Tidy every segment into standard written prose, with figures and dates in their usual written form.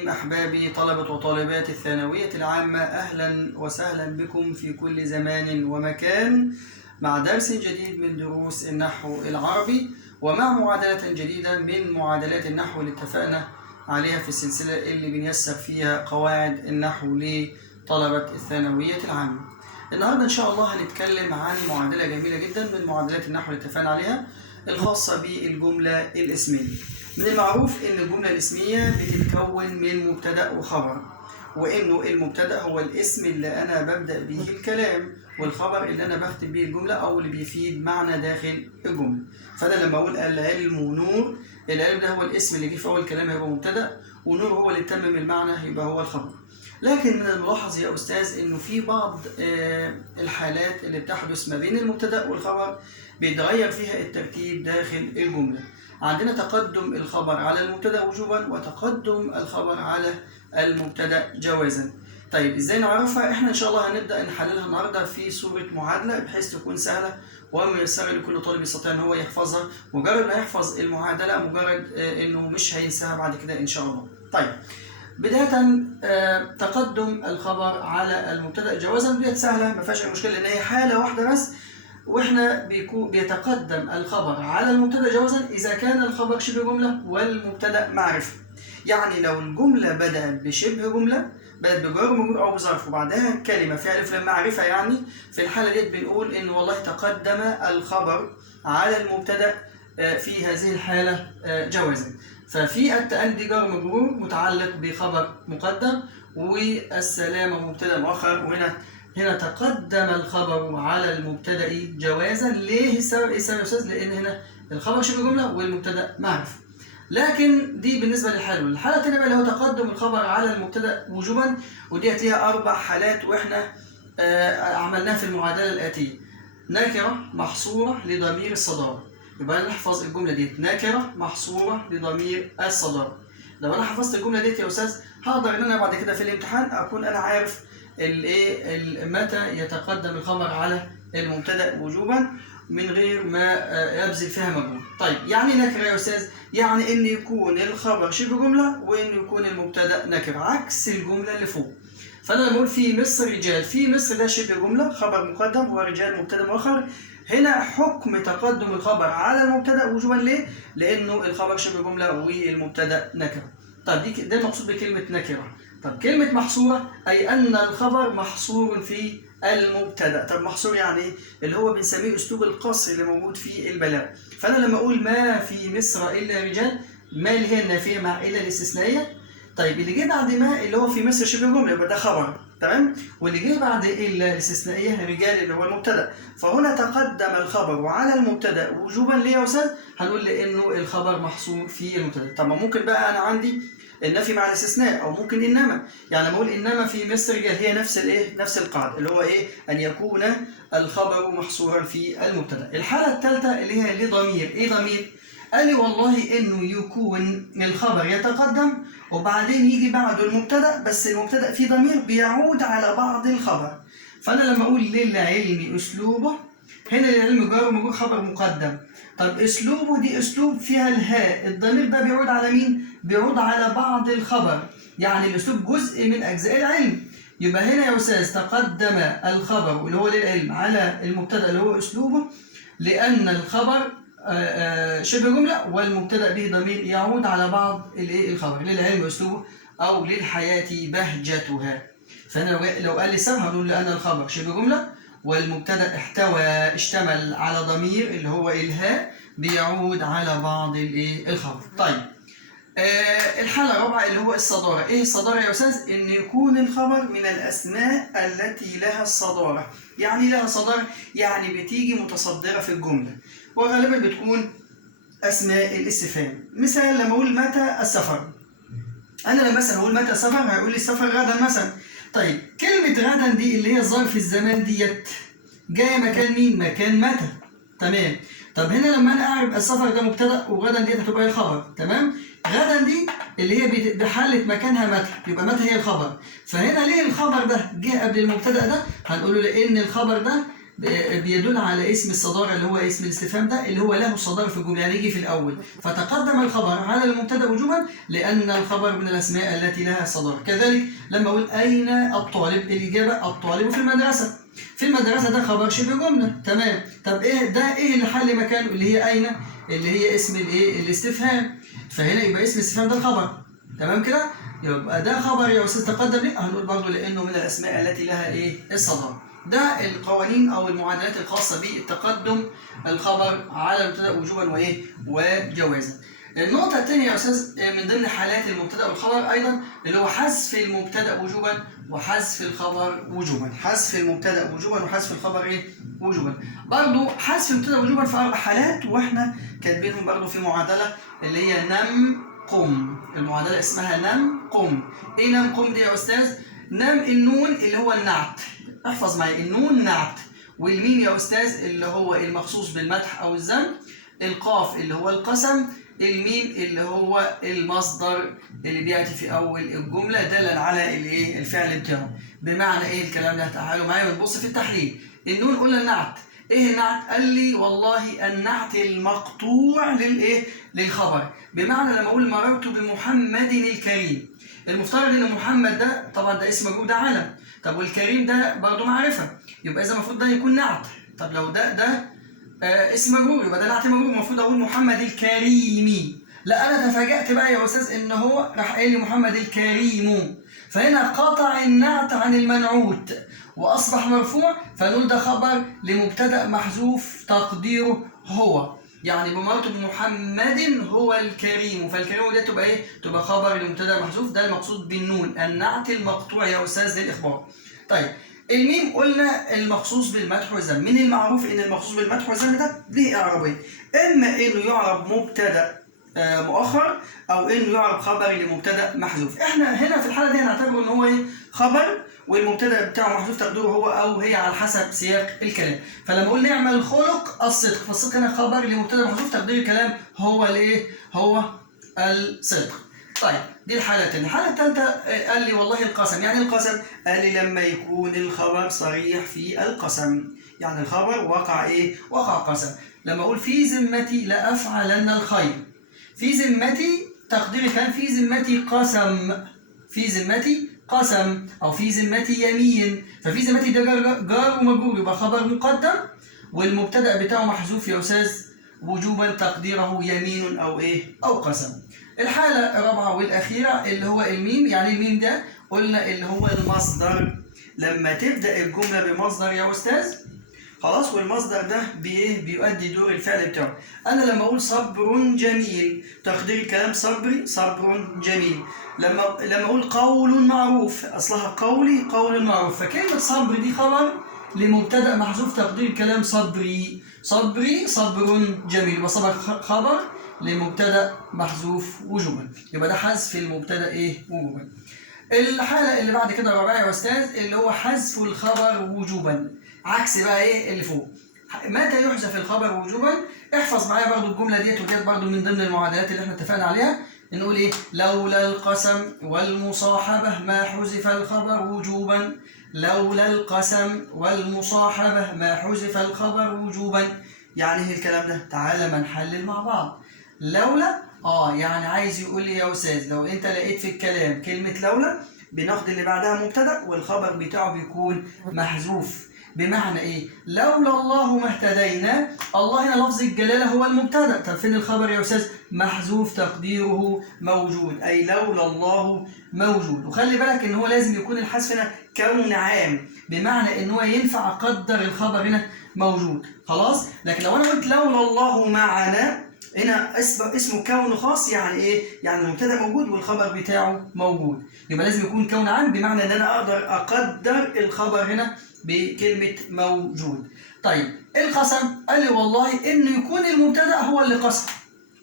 الرحيم. أحبابي طلبة وطالبات الثانوية العامة، أهلا وسهلا بكم في كل زمان ومكان مع درس جديد من دروس النحو العربي، ومع معادلة جديدة من معادلات النحو اللي اتفقنا عليها في السلسلة اللي بنيسر فيها قواعد النحو لطلبة الثانوية العامة. النهاردة إن شاء الله هنتكلم عن معادلة جميلة جدا من معادلات النحو اللي اتفقنا عليها، الخاصة بالجملة الاسمية. من المعروف إن الجملة الاسمية بتتكون من مبتدأ وخبر، وإنه المبتدأ هو الاسم اللي أنا ببدأ به الكلام، والخبر اللي أنا بختم به الجملة أو اللي بيفيد معنى داخل الجملة. فأنا لما أقول العلم نور، العلم ده هو الاسم اللي جه في أول الكلام هيبقى مبتدأ، ونور هو اللي تمم المعنى يبقى هو الخبر. لكن من الملاحظ يا أستاذ إنه في بعض الحالات اللي بتحدث ما بين المبتدأ والخبر بيتغير فيها الترتيب داخل الجملة. عندنا تقدم الخبر على المبتدأ وجوبا، وتقدم الخبر على المبتدأ جوازا. طيب ازاي نعرفها؟ احنا ان شاء الله هنبدأ نحللها النهارده في صورة معادلة بحيث تكون سهلة وميسرة لكل طالب يستطيع ان هو يحفظها. مجرد ما يحفظ المعادلة مجرد انه مش هينساها بعد كده ان شاء الله. طيب بداية تقدم الخبر على المبتدأ جوازا ديت سهلة، ما فيهاش اي مشكلة لان هي حالة واحدة بس، واحنا بيتقدم الخبر على المبتدأ جوازا إذا كان الخبر شبه جملة والمبتدأ معرفة. يعني لو الجملة بدأت بشبه جملة، بدأت بجر ومجرور أو بظرف وبعدها كلمة فيها ألف لام معرفة، يعني في الحالة دي بنقول إن والله تقدم الخبر على المبتدأ في هذه الحالة جوازا. ففي التأدي جر مجرور متعلق بخبر مقدم، والسلامة مبتدأ مؤخر، وهنا تقدم الخبر على المبتدأ جوازا. ليه السبب؟ ايه السبب يا استاذ؟ لان هنا الخبر شبه جمله والمبتدأ معرفه. لكن دي بالنسبه للحاله. الحاله الثانيه بقى اللي هو تقدم الخبر على المبتدأ وجوبا، وديت ليها 4 حالات واحنا عملناها في المعادله الاتيه. نكره محصوره لضمير الصداره، يبقى نحفظ الجمله ديت نكره محصوره لضمير الصداره. لو انا حفظت الجمله ديت يا استاذ هقدر ان انا بعد كده في الامتحان اكون انا عارف متى يتقدم الخبر على المبتدأ وجوبا من غير ما يبذل فيها مجهود. طيب يعني نكره يا استاذ؟ يعني ان يكون الخبر شبه جمله وان يكون المبتدأ نكره، عكس الجمله اللي فوق. فانا لما اقول في مصر رجال، في مصر ده شبه جمله خبر مقدم ورجال مبتدأ مؤخر. هنا حكم تقدم الخبر على المبتدأ وجوبا. ليه؟ لانه الخبر شبه جمله والمبتدأ نكره. طيب ده المقصود بكلمه نكره. طب كلمة محصورة أي أن الخبر محصور في المبتدأ. طب محصور يعني إيه؟ اللي هو بنسميه أسلوب القصر اللي موجود في البلاغة. فأنا لما أقول ما في مصر إلا رجال، ما اللي هي النافية مع إلا الاستثنائية. طيب اللي جه بعد ما اللي هو في مصر شبه جملة يبقى ده خبر، تمام؟ واللي جه بعد إلا الاستثنائية رجال اللي هو المبتدأ. فهنا تقدم الخبر على المبتدأ وجوبا. ليه يا أستاذ؟ هنقول لأنه الخبر محصور في المبتدأ. طب ممكن بقى أنا عندي النفي مع الاستثناء، او ممكن انما. يعني لما اقول انما في مصر رجال هي نفس القاعده اللي هو ان يكون الخبر محصورا في المبتدا. الحاله الثالثه اللي هي لضمير. ايه ضمير؟ قال لي والله انه يكون الخبر يتقدم وبعدين يجي بعده المبتدا، بس المبتدا فيه ضمير بيعود على بعض الخبر. فانا لما اقول للعلم اسلوبه، هنا العلم جار ومجرور خبر مقدم. طب اسلوبه دي اسلوب فيها الهاء، الضمير ده بيعود على مين؟ بيعود على بعض الخبر، يعني الاسلوب جزء من اجزاء العلم. يبقى هنا يا استاذ تقدم الخبر اللي هو للعلم على المبتدا اللي هو اسلوبه، لان الخبر شبه جمله والمبتدا به ضمير يعود على بعض الخبر، للعلم اسلوبه او للحياه بهجتها. فانا لو قال لي سبب هنقول لان الخبر شبه جمله والمبتدا اشتمل على ضمير اللي هو الهاء بيعود على بعض الخبر. طيب الحالة الرابعة اللي هو الصدارة. ايه الصدارة يا استاذ؟ ان يكون الخبر من الاسماء التي لها الصدارة. يعني لها صدارة يعني بتيجي متصدرة في الجملة، وغالبا بتكون اسماء الاستفهام. مثال لما اقول متى السفر، انا لما مثلا اقول متى السفر هيقول لي السفر غدا مثلا. طيب كلمة غدا دي اللي هي ظرف الزمان ديت جاية مكان مين؟ مكان متى، تمام؟ طب هنا لما انا اعرف السفر ده مبتدا وغدا ديت هتبقى الخبر، تمام؟ غدا دي اللي هي بحالة مكانها متى، يبقى متى هي الخبر. فهنا ليه الخبر ده جه قبل المبتدا ده؟ هنقول له لان الخبر ده بيدل على اسم الصدارة اللي هو اسم الاستفهام ده اللي هو له الصدارة في الجملة، يعني يجي في الأول. فتقدم الخبر على المبتدأ وجوبا لأن الخبر من الأسماء التي لها صدارة. كذلك لما أقول أين الطالب، الإجابة الطالب في المدرسة. في المدرسة ده خبر شبه جملة، تمام. طب إيه اللي حل مكانه اللي هي أين، اللي هي اسم الاستفهام. فهنا يبقى اسم الاستفهام ده الخبر، تمام كده. يبقى ده خبر يا أستاذ تقدم ليه؟ هنقول برضه لأنه من الأسماء التي لها الصدارة. ده القوانين أو المعادلات الخاصة بالتقدم الخبر على المبتدأ وجوبا وجوازا. النقطة الثانية يا أستاذ من ضمن حالات المبتدأ والخبر أيضا اللي هو حذف المبتدأ وجوبا وحذف الخبر وجوبا. حذف المبتدأ وجوبا وحذف الخبر وجوبا. برضه حذف المبتدأ وجوبا في 4 حالات، واحنا كاتبينهم برضه في معادلة اللي هي نم قم. المعادلة اسمها نم قم. إيه نم قم دي يا أستاذ؟ نم النون اللي هو النعت، احفظ معايا النون نعت، والميم يا أستاذ اللي هو المخصوص بالمدح أو الذم، القاف اللي هو القسم، الميم اللي هو المصدر اللي بيأتي في أول الجملة دالا على الفعل بتاعه. بمعنى إيه الكلام ده؟ تعالوا معايا ونبص في التحليل. النون قلنا النعت. إيه النعت؟ قال لي والله النعت المقطوع للخبر. بمعنى لما أقول مررت بمحمد الكريم، المفترض إن محمد ده طبعا ده اسم مجرور، ده علم. طب والكريم ده برضه معرفة، يبقى إذا المفروض ده يكون نعت. طب لو ده اسم مجرور يبقى ده نعت مجرور، المفروض اقول محمد الكريمي. لا انا تفاجأت بقى يا استاذ ان هو راح قايل لي محمد الكريم، فهنا قطع النعت عن المنعوت واصبح مرفوع، فنقول ده خبر لمبتدأ محذوف تقديره هو. يعني بمررت بمحمد هو الكريم، فالكريم دي تبقى تبقى خبر لمبتدأ محذوف. ده المقصود بالنون النعت المقطوع يا استاذ للاخبار. طيب الميم قلنا المخصوص بالمدح والذم. من المعروف ان المخصوص بالمدح والذم ده ليه اعرابين، اما انه يعرب مبتدا مؤخر او انه يعرب خبر لمبتدا محذوف. احنا هنا في الحاله دي هنعتبره ان هو خبر والمبتدا بتاعه محذوف تقديره هو او هي على حسب سياق الكلام. فلما اقول نعمل الخلق الصدق، فالصدق هنا خبر لمبتدا محذوف تقدير الكلام هو هو الصدق. طيب دي الحالة الثانية. الحالة الثالثة قال لي والله القسم. يعني القسم قال لي لما يكون الخبر صريح في القسم، يعني الخبر وقع قسم. لما أقول في ذمتي لأفعلن الخير، في ذمتي تقديري كان في ذمتي قسم، في ذمتي قسم أو في ذمتي يمين. ففي ذمتي ده جار ومجرور يبقى خبر مقدم والمبتدأ بتاعه محذوف يا أستاذ وجوبا تقديره يمين أو قسم. الحالة الرابعة والأخيرة اللي هو الميم. يعني الميم ده قلنا اللي هو المصدر. لما تبدأ الجملة بمصدر يا أستاذ خلاص، والمصدر ده بيؤدي دور الفعل بتاعه. أنا لما أقول صبر جميل تقدير الكلام صبري صبر جميل. لما أقول قول معروف أصلها قول معروف، فكلمة صبر دي خبر لمبتدأ محذوف تقدير الكلام صبري صبر جميل. يبقى صبر خبر لمبتدأ محذوف وجوبا، يبقى ده حذف المبتدأ وجوبا. الحالة اللي بعد كده الرابعة يا أستاذ اللي هو حذف الخبر وجوبا، عكس بقى اللي فوق. متى يحذف الخبر وجوبا؟ احفظ معايا برضو الجملة ديت، وديت برضو من ضمن المعادلات اللي احنا اتفقنا عليها. نقول لولا القسم والمصاحبة ما حذف الخبر وجوبا. لولا القسم والمصاحبة ما حذف الخبر وجوبا. يعني ايه الكلام ده؟ تعالى ما نحلل مع بعض. لولا يعني عايز يقول لي يا أستاذ لو أنت لقيت في الكلام كلمة لولا بناخد اللي بعدها مبتدأ والخبر بتاعه بيكون محذوف. بمعنى لولا الله ما اهتدينا. الله هنا لفظ الجلالة هو المبتدأ. طب فين الخبر يا أستاذ؟ محذوف تقديره موجود، أي لولا الله موجود. وخلي بالك إن هو لازم يكون الحذف هنا كون عام، بمعنى إن هو ينفع أقدر الخبر هنا موجود خلاص. لكن لو أنا قلت لولا الله معنا هنا اسمه كون خاص. يعني يعني المبتدا موجود والخبر بتاعه موجود، يبقى لازم يكون كون عام، بمعنى ان انا اقدر اقدر الخبر هنا بكلمه موجود. طيب القسم قال لي والله انه يكون المبتدا هو اللي قسم،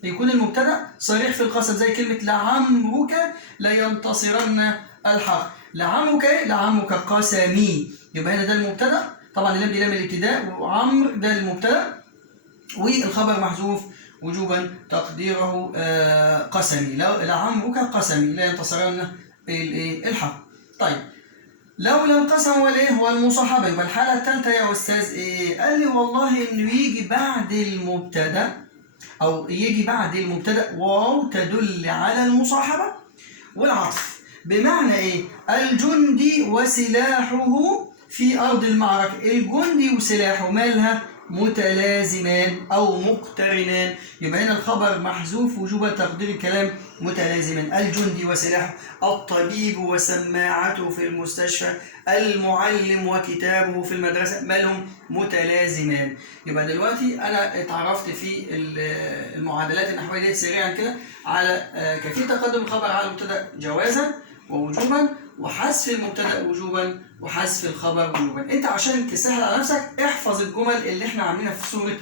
يكون المبتدا صريح في القسم زي كلمه لعمرك لينتصرن الحق. لعمرك قسمي، يبقى هنا ده المبتدا طبعا، اللام دي لام الابتداء وعمر ده المبتدا والخبر محذوف وجوبا تقديره قسمي. لعمرك قسمي لا ينتصرن الحق. طيب لولا القسم والايه والمصاحبة. يبقى الحالة الثالثة يا أستاذ إيه؟ قال لي والله إنه يجي بعد المبتدأ، أو يجي بعد المبتدأ واو تدل على المصاحبة والعطف. بمعنى إيه؟ الجندي وسلاحه في أرض المعركة. الجندي وسلاحه مالها؟ متلازمان أو مقترنان. يبقى هنا الخبر محذوف وجوبا، تقدير الكلام متلازمان. الجندي وسلاحه، الطبيب وسماعته في المستشفى، المعلم وكتابه في المدرسة، مالهم؟ متلازمان. يبقى دلوقتي أنا اتعرفت في المعادلات النحوية دي سريعا كده على كيفية تقدم الخبر على المبتدأ جوازا ووجوبا، وحذف المبتدأ وجوبا، وحذف الخبر وجوبا. انت عشان تسهل على نفسك احفظ الجمل اللي احنا عاملينها في صورة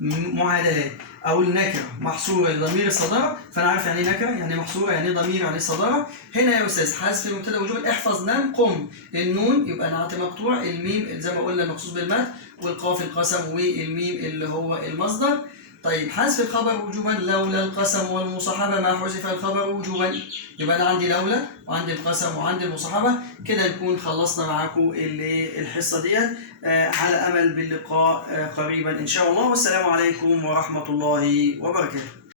معادلات. او النكره محصوره لضمير الصداره، فانا عارف يعني ايه نكره، يعني ايه محصوره، يعني ايه ضمير، يعني ايه صداره. هنا يا استاذ حذف المبتدا وجوبا، احفظ نام قم. النون يبقى نعت مقطوع، الميم زي ما قلنا مخصوص بالمد، والقاف القسم، والميم اللي هو المصدر. طيب حذف الخبر وجوبا، لولا القسم والمصاحبة ما حذف الخبر وجوبا. يبقى أنا عندي لولا وعندي القسم وعندي المصاحبة. كده نكون خلصنا معاكم الحصة ديت. على أمل باللقاء قريبا إن شاء الله، والسلام عليكم ورحمة الله وبركاته.